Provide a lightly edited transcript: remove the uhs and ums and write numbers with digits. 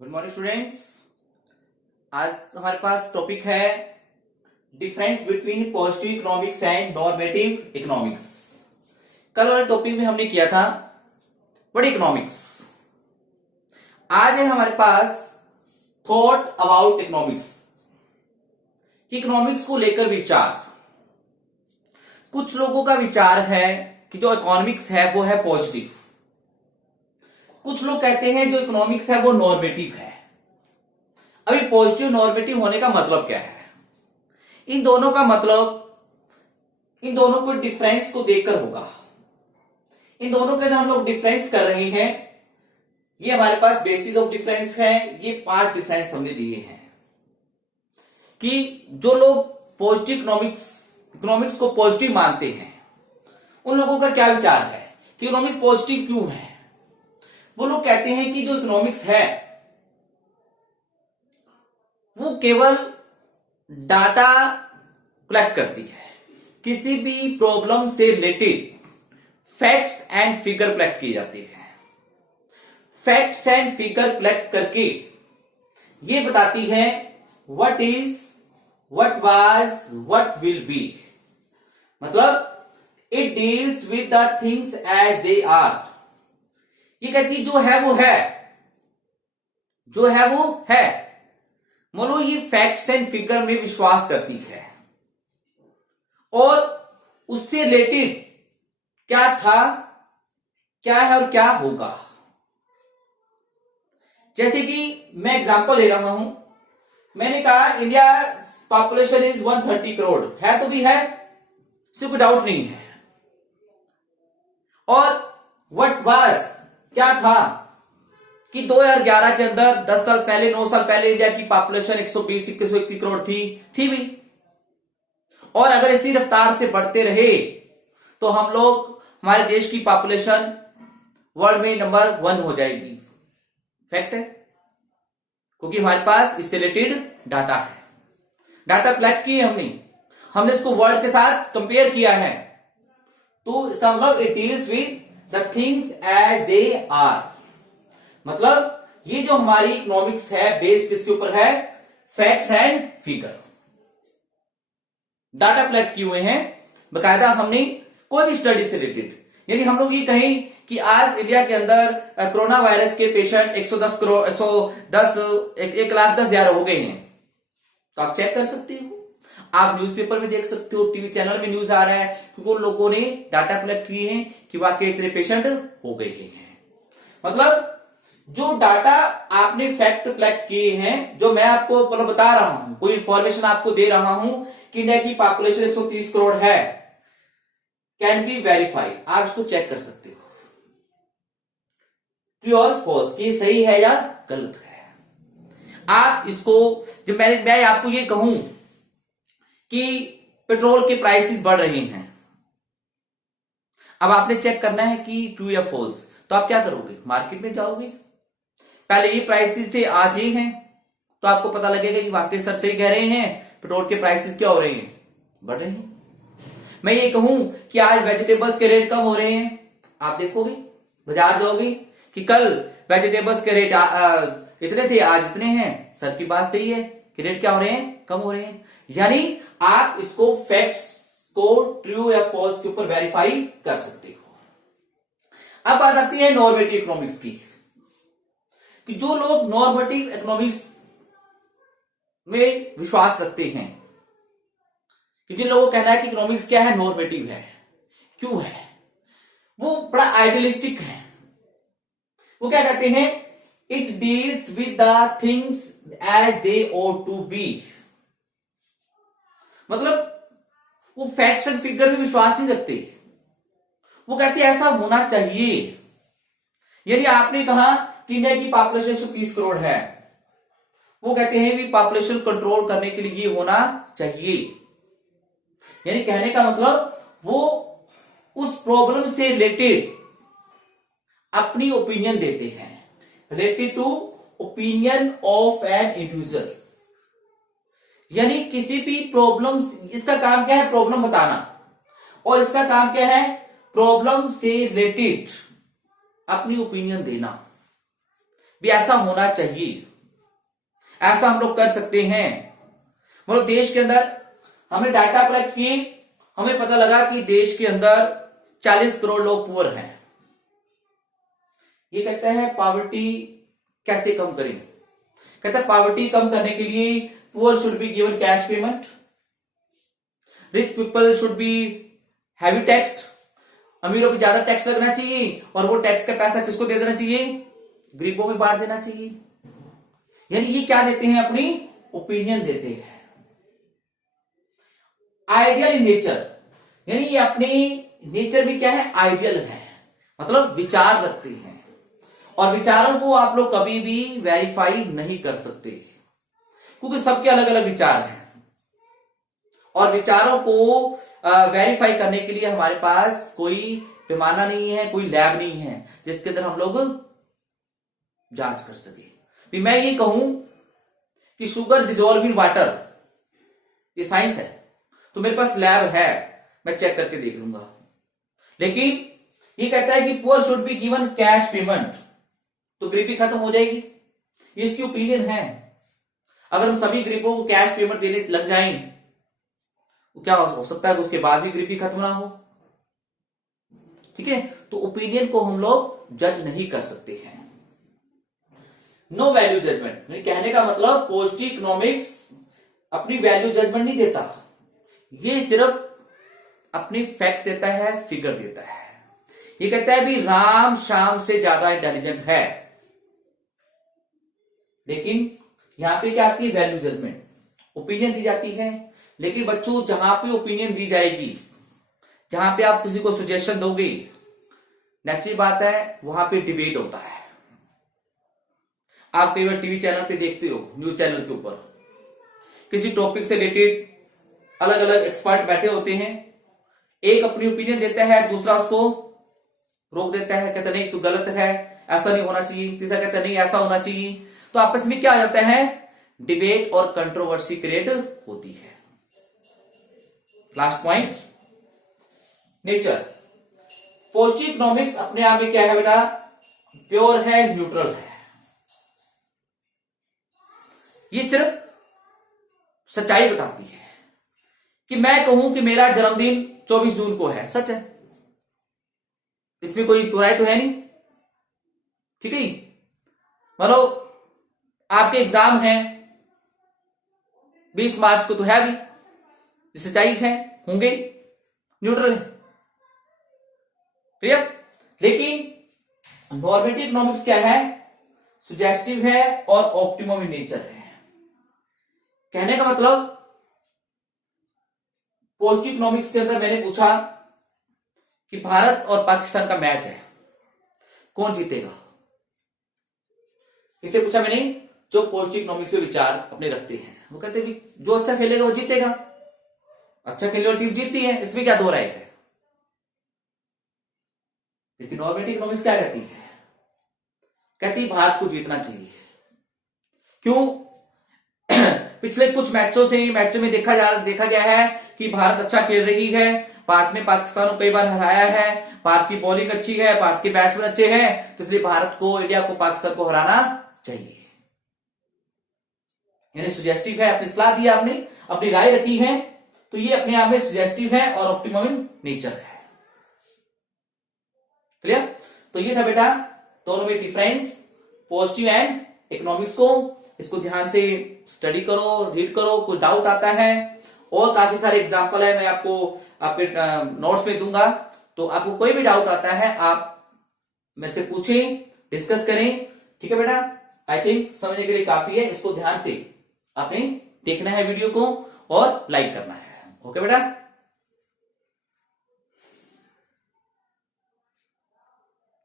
Good morning students. आज हमारे पास topic है difference between positive economics and normative economics. कल वाले टॉपिक में हमने किया था व्हाट इकोनॉमिक्स। आज है हमारे पास थॉट अबाउट इकोनॉमिक्स, इकोनॉमिक्स को लेकर विचार। कुछ लोगों का विचार है कि जो इकोनॉमिक्स है वो है पॉजिटिव, कुछ लोग कहते हैं जो इकोनॉमिक्स है वो नॉर्मेटिव है। अभी पॉजिटिव नॉर्मेटिव होने का मतलब क्या है? इन दोनों का मतलब, इन दोनों को डिफरेंस को देखकर होगा। इन दोनों के जो हम लोग डिफरेंस कर रहे हैं, ये हमारे पास बेसिस ऑफ डिफरेंस है। ये 5 डिफरेंस हमने दिए हैं कि जो लोग पॉजिटिव इकोनॉमिक्स को पॉजिटिव मानते हैं, उन लोगों का क्या विचार है कि इकोनॉमिक्स पॉजिटिव क्यों है। वो लोग कहते हैं कि जो इकोनॉमिक्स है वो केवल डाटा कलेक्ट करती है, किसी भी प्रॉब्लम से related facts and figure collect किए जाते हैं। फैक्ट्स एंड फिगर कलेक्ट करके ये बताती है what is, what was, what will be. मतलब it deals with the things as they are. ये कहती जो है वो है, जो है वो है। मानो ये फैक्ट्स एंड फिगर में विश्वास करती है और उससे रिलेटेड क्या था, क्या है और क्या होगा। जैसे कि मैं एग्जांपल ले रहा हूं, मैंने कहा इंडिया पॉपुलेशन इज 130 करोड़ है, तो भी है, इससे कोई डाउट नहीं है। और व्हाट वाज, क्या था कि 2011 के अंदर 10 साल पहले, 9 साल पहले इंडिया की पॉपुलेशन 120-121 करोड़ थी भी। और अगर इसी रफ्तार से बढ़ते रहे तो हम लोग, हमारे देश की पॉपुलेशन वर्ल्ड में नंबर 1 हो जाएगी। फैक्ट है, क्योंकि हमारे पास इससे रिलेटेड डाटा है, डाटा कलेक्ट किए हमने इसको वर्ल्ड के साथ कंपेयर किया है। तो इसका मतलब it deals with the things as they are. मतलब ये जो हमारी इकोनॉमिक्स है बेस किसके ऊपर है? Facts and figure. Data collect किए हुए हैं बकायदा हमने, कोई भी स्टडी से रिलेटेड। यानी हम लोग ये कहें कि आज इंडिया के अंदर कोरोना वायरस के पेशेंट 110 करोड़, 1,10,000 हो गए हैं, तो आप चेक कर सकते हो, आप न्यूज़पेपर में देख सकते हो, टीवी चैनल में न्यूज आ रहा है, क्योंकि उन लोगों ने डाटा कलेक्ट किए हैं कि वाकई इतने पेशेंट हो गए हैं। मतलब जो डाटा आपने फैक्ट कलेक्ट किए हैं, जो मैं आपको मतलब बता रहा हूं, कोई इंफॉर्मेशन आपको दे रहा हूं कि इंडिया की पॉपुलेशन 130 करोड़ है, कैन बी वेरीफाइड। आप इसको चेक कर सकते हो ट्रू और फॉल्स, कि सही है या गलत है। आप इसको, जब मैं आपको ये कहूं कि पेट्रोल के प्राइसेस बढ़ रहे हैं, अब आपने चेक करना है कि ट्रू या फॉल्स, तो आप क्या करोगे? मार्केट में जाओगे, पहले ये प्राइसेस थे, आज ये हैं, तो आपको पता लगेगा कि वाकई सर सही कह रहे हैं, पेट्रोल के प्राइसेस क्या हो रहे हैं? बढ़ रहे हैं। मैं ये कहूं कि आज वेजिटेबल्स के रेट कम हो रहे हैं, आप देखोगे, बाजार जाओगे कि कल वेजिटेबल्स के रेट इतने थे, आज इतने हैं, सर की बात सही है कि रेट क्या हो रहे हैं? कम हो रहे हैं। यानी आप इसको फैक्ट्स को ट्रू या फॉल्स के ऊपर वेरीफाई कर सकते हो। अब बात आती है नॉर्मेटिव इकोनॉमिक्स की, कि जो लोग नॉर्मेटिव इकोनॉमिक्स में विश्वास रखते हैं, कि जिन लोगों को कहना है कि इकोनॉमिक्स क्या है, नॉर्मेटिव है, क्यों है, वो बड़ा आइडियलिस्टिक है। वो क्या कहते हैं? It deals with the things as they ought to be. मतलब वो फैक्ट्स एंड फिगर में विश्वास नहीं रखते, वो कहते हैं ऐसा होना चाहिए। यदि आपने कहा कि इंडिया की पॉपुलेशन 130 करोड़ है, वो कहते हैं भी पॉपुलेशन कंट्रोल करने के लिए ये होना चाहिए। यानी कहने का मतलब वो उस प्रॉब्लम से रिलेटेड अपनी ओपिनियन देते हैं, related to opinion of an individual. यानी किसी भी प्रॉब्लम, इसका काम क्या है? प्रॉब्लम बताना, और इसका काम क्या है? प्रॉब्लम से रिलेटेड अपनी ओपिनियन देना। भी ऐसा होना चाहिए, ऐसा हम लोग कर सकते हैं। मतलब देश के अंदर हमने डाटा कलेक्ट किए, हमें पता लगा कि देश के अंदर 40 करोड़ लोग पुअर हैं। ये कहता है पॉवर्टी कैसे कम करें। कहता है पॉवर्टी कम करने के लिए poor should be given cash payment, rich people should be heavy taxed, अमीरों पे ज्यादा टैक्स लगना चाहिए और वो टैक्स का पैसा किसको दे देना चाहिए, गरीबों में बांट देना चाहिए। यानी ये क्या देते हैं, अपनी ओपिनियन देते हैं। आइडियल इन नेचर, यानी ये अपने नेचर में क्या है, आइडियल है, मतलब विचार रखते हैं और विचारों को आप लोग कभी भी वेरीफाई नहीं कर सकते क्योंकि सबके अलग अलग विचार हैं और विचारों को वेरीफाई करने के लिए हमारे पास कोई पैमाना नहीं है, कोई लैब नहीं है जिसके अंदर हम लोग जांच कर सके। मैं ये कहूं कि शुगर डिजोल्व इन वाटर, ये साइंस है, तो मेरे पास लैब है, मैं चेक करके देख लूंगा। लेकिन ये कहता है कि poor should be given cash payment, तो गरीबी खत्म हो जाएगी, ये इसकी ओपिनियन है। अगर हम सभी गरीबों को कैश पेमेंट देने लग जाएं तो क्या हो सकता है, तो उसके बाद भी गरीबी खत्म ना हो। ठीक है, तो ओपिनियन को हम लोग जज नहीं कर सकते हैं। नो वैल्यू जजमेंट, कहने का मतलब पॉजिटिव इकोनॉमिक्स अपनी वैल्यू जजमेंट नहीं देता, ये सिर्फ अपनी फैक्ट देता है, फिगर देता है। ये कहता है भी राम शाम से ज्यादा इंटेलिजेंट है, लेकिन यहां पे क्या आती है, वैल्यू जजमेंट, ओपिनियन दी जाती है। लेकिन बच्चों जहां पे ओपिनियन दी जाएगी, जहां पे आप किसी को सजेशन दोगे, नेचुरल बात है वहां पे डिबेट होता है। आप कई बार टीवी चैनल पे देखते हो, न्यूज चैनल के ऊपर किसी टॉपिक से रिलेटेड अलग अलग एक्सपर्ट बैठे होते हैं, एक अपनी ओपिनियन देता है, दूसरा उसको रोक देता है, कहता नहीं तू गलत है, ऐसा नहीं होना चाहिए, तीसरा कहता नहीं ऐसा होना चाहिए। तो आपस में क्या आ जाता है, डिबेट और कंट्रोवर्सी क्रिएट होती है। Last point, nature. Positive economics अपने आप में क्या है बेटा, प्योर है, न्यूट्रल है। ये सिर्फ सच्चाई बताती है कि मैं कहूं कि मेरा जन्मदिन 24 जून को है, सच है, इसमें कोई बुराई तो है नहीं। ठीक है, मानो आपके एग्जाम है 20 मार्च को, तो है भी, सच्चाई है, होंगे, न्यूट्रल है, क्लियर। लेकिन नॉर्मेटिव इकोनॉमिक्स क्या है, सुजेस्टिव है और ऑप्टिमम इन नेचर है। कहने का मतलब पॉजिटिव इकोनॉमिक्स के अंदर मैंने पूछा कि भारत और पाकिस्तान का मैच है, कौन जीतेगा, इसे पूछा मैंने जो पॉजिटिव इकोनॉमिक्स के विचार अपने रखते हैं। वो कहते भी जो अच्छा खेलेगा वो जीतेगा, अच्छा खेलने वाली टीम जीतती है, इसमें क्या दो राय है। लेकिन नॉर्मेटिव इकोनॉमिक्स क्या कहती है, कहती भारत को जीतना चाहिए। क्यों, पिछले कुछ मैचों में देखा गया है कि भारत अच्छा खेल रही है, भारत ने पाकिस्तान को कई बार हराया है, भारत की बॉलिंग अच्छी है, भारत के बैट्समैन अच्छे हैं, तो इसलिए भारत को, इंडिया को पाकिस्तान को हराना चाहिए। यानी सुजेस्टिव है, अपनी सलाह दी आपने, अपनी राय रखी है, तो ये अपने आप में सुजेस्टिव है और ऑप्टिमम इन नेचर है। क्लियर। तो ये था बेटा दोनों में डिफरेंस, पॉजिटिव एंड इकोनॉमिक्स को, इसको ध्यान से स्टडी करो, रीड करो, कोई डाउट आता है और काफी सारे एग्जांपल है, मैं आपको आपके नोट्स में दूंगा, तो आपको कोई भी डाउट आता है आप मेरे से पूछें, डिस्कस करें। ठीक है बेटा, आई थिंक समझने के लिए काफी है, इसको ध्यान से आपने देखना है वीडियो को और लाइक करना है। ओके बेटा।